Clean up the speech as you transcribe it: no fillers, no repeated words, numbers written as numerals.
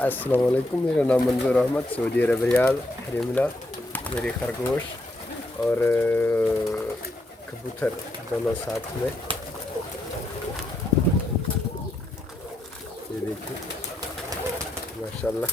अस्सलाम वालेकुम, मेरा नाम मंजूर अहमद, सऊदी अरब रियाद हरीमिला। मेरी खरगोश और कबूतर दोनों साथ में। ये देखिए माशाल्लाह।